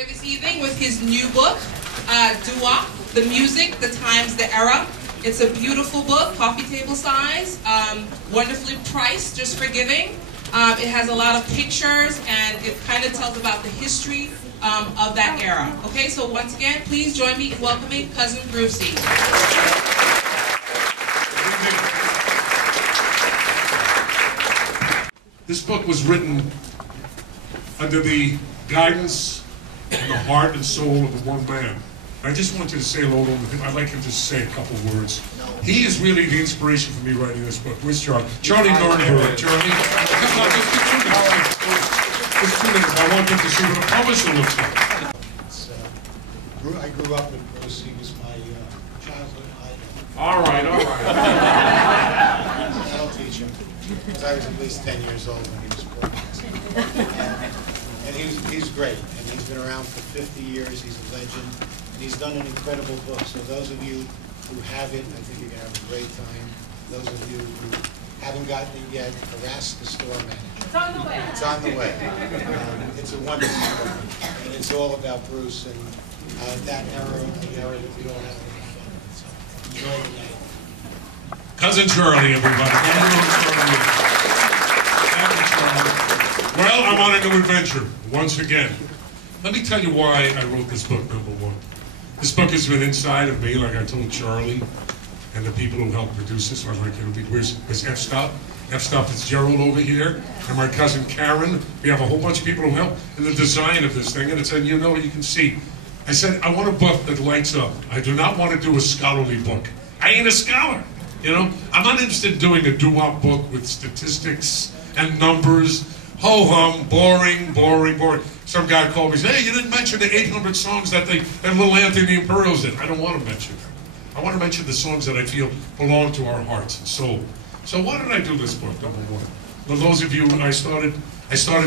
here this evening with his new book, Doo-Wop, The Music, the Times, the Era. It's a beautiful book, coffee table size, wonderfully priced, just for giving. It has a lot of pictures, and it kind of tells about the history of that era. Okay, so once again, please join me in welcoming Cousin Brucie. This book was written under the guidance and the heart and soul of one man. I just want you to say hello to him. I'd like him to say a couple words. He is really the inspiration for me writing this book. Where's Charlie? Charlie Nurnberg. Charlie, come on, just 2 minutes. I want them to see what a publisher looks like. I grew up with Bruce. He was my childhood idol. All right. That'll teach him. Because I was at least 10 years old when he was born. And he's great. And he's been around for 50 years. He's a legend. And he's done an incredible book. So those of you who have it, I think you're going to have a great time. Those of you who haven't gotten it yet, harass the store manager. It's on the way. It's on the way. It's a wonderful book. And it's all about Bruce and that era, the era that we all have in fun. So enjoy the night. Cousin Charlie, everybody. Well, I'm on a new adventure, once again. Let me tell you why I wrote this book, number one. This book has been inside of me, like I told Charlie, and the people who helped produce this. I'd like you to be, where's F-Stop? F-Stop is Gerald over here, and my cousin Karen. We have a whole bunch of people who help in the design of this thing, and it's, you know, you can see. I said, I want a book that lights up. I do not want to do a scholarly book. I ain't a scholar, you know? I'm not interested in doing a Doo-Wop book with statistics and numbers. Ho-hum, boring. Some guy called me and said, hey, you didn't mention the 800 songs that Little Anthony Imperials did. I don't want to mention that. I want to mention the songs that I feel belong to our hearts and soul. So why did I do this book, number one? For those of you, I started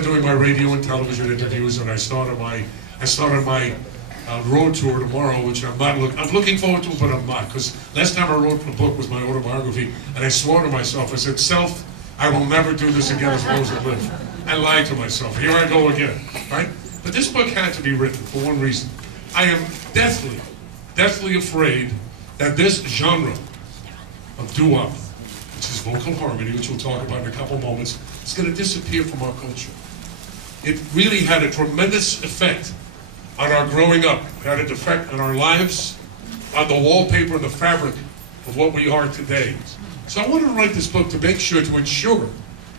doing my radio and television interviews, and I started my road tour tomorrow, which I'm looking forward to, but I'm not, because last time I wrote a book was my autobiography, and I swore to myself, I said, self, I will never do this again as long as I live. I lied to myself. Here I go again, right? But this book had to be written for one reason. I am deathly afraid that this genre of doo-wop, which is vocal harmony, which we'll talk about in a couple moments, is going to disappear from our culture. It really had a tremendous effect on our growing up. It had an effect on our lives, on the wallpaper and the fabric of what we are today. So I wanted to write this book to make sure, to ensure,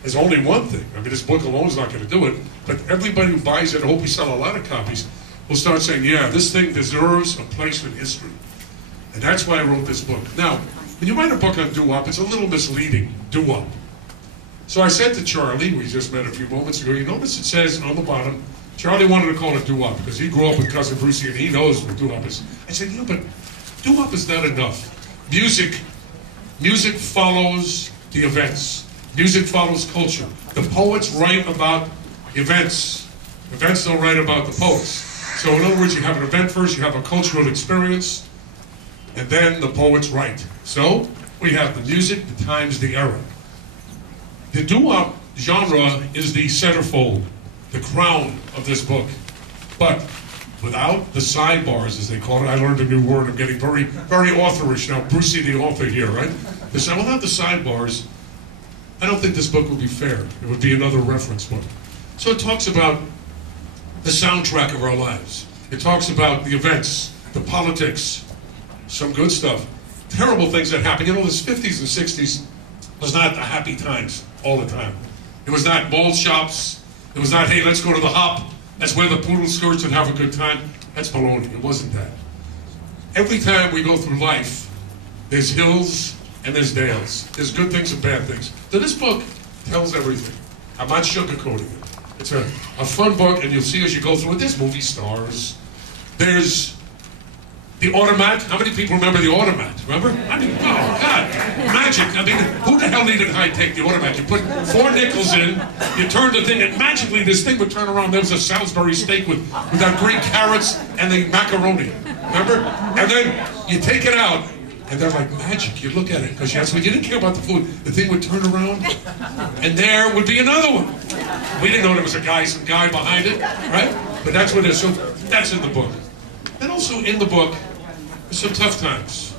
there's only one thing. I mean, this book alone is not going to do it, but everybody who buys it, I hope we sell a lot of copies, will start saying, yeah, this thing deserves a place in history. And that's why I wrote this book. Now, when you write a book on doo-wop, it's a little misleading, doo-wop. So I said to Charlie, we just met a few moments ago, you notice it says on the bottom, Charlie wanted to call it doo-wop because he grew up with Cousin Brucie and he knows what doo-wop is. I said, yeah, but doo-wop is not enough. Music follows the events. Music follows culture. The poets write about events. Events don't write about the poets. So in other words, you have an event first, you have a cultural experience, and then the poets write. So we have the music, the times, the era. The doo-wop genre is the centerfold, the crown of this book. But without the sidebars, as they call it, I learned a new word. I'm getting very authorish now. Brucie, the author here, right? Without the sidebars, I don't think this book would be fair. It would be another reference book. So it talks about the soundtrack of our lives. It talks about the events, the politics, some good stuff, terrible things that happen. You know, this 50s and 60s was not the happy times all the time. It was not mall shops. It was not, hey, let's go to the Hop. Let's wear the poodle skirts and have a good time. That's baloney. It wasn't that. Every time we go through life, there's hills and there's dales. There's good things and bad things. So this book tells everything. I'm not sugarcoating it. It's a fun book, and you'll see as you go through it, there's movie stars. There's the automat. How many people remember the automat? Remember? I mean, oh, God. Magic. I mean, who the hell needed high-tech, the automat? You put 4 nickels in, you turn the thing, and magically this thing would turn around. There was a Salisbury steak with that green carrots and the macaroni. Remember? And then you take it out, and they're like magic. You look at it, because when you didn't care about the food, the thing would turn around, and there would be another one. We didn't know there was some guy behind it, right? But that's what it is. So that's in the book. And also in the book, there's some tough times.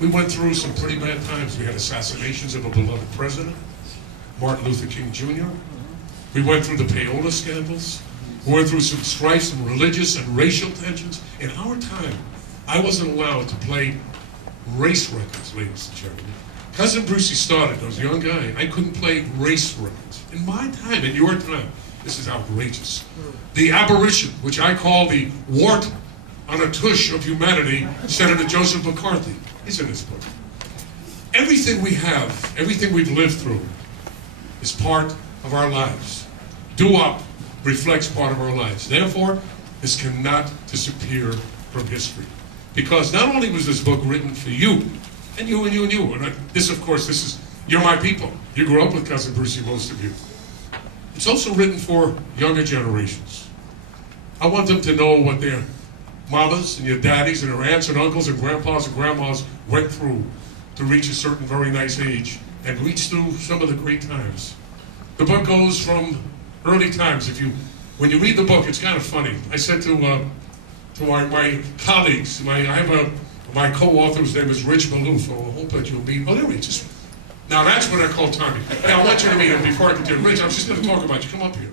We went through some pretty bad times. We had assassinations of a beloved president, Martin Luther King Jr. We went through the payola scandals. We went through some strife, some religious and racial tensions. In our time, I wasn't allowed to play race records, ladies and gentlemen. Cousin Brucie started, I was a young guy, I couldn't play race records. In my time, in your time, this is outrageous. The Apparition, which I call the wart on a tush of humanity, Senator Joseph McCarthy, is in this book. Everything we have, everything we've lived through, is part of our lives. Doo-Wop reflects part of our lives. Therefore, this cannot disappear from history. Because not only was this book written for you, and you and you and you, and this, of course, this is, you're my people. You grew up with Cousin Brucie, most of you. It's also written for younger generations. I want them to know what their mamas and your daddies and their aunts and uncles and grandpas and grandmas went through to reach a certain very nice age and reach through some of the great times. The book goes from early times. When you read the book, it's kind of funny. I said to my colleagues, my co-author's name is Rich Maloof. I hope that you'll meet. Oh, there he is. Now that's what I call Tommy. Hey, I want you to meet him before I continue. Rich, I'm just going to talk about you. Come up here.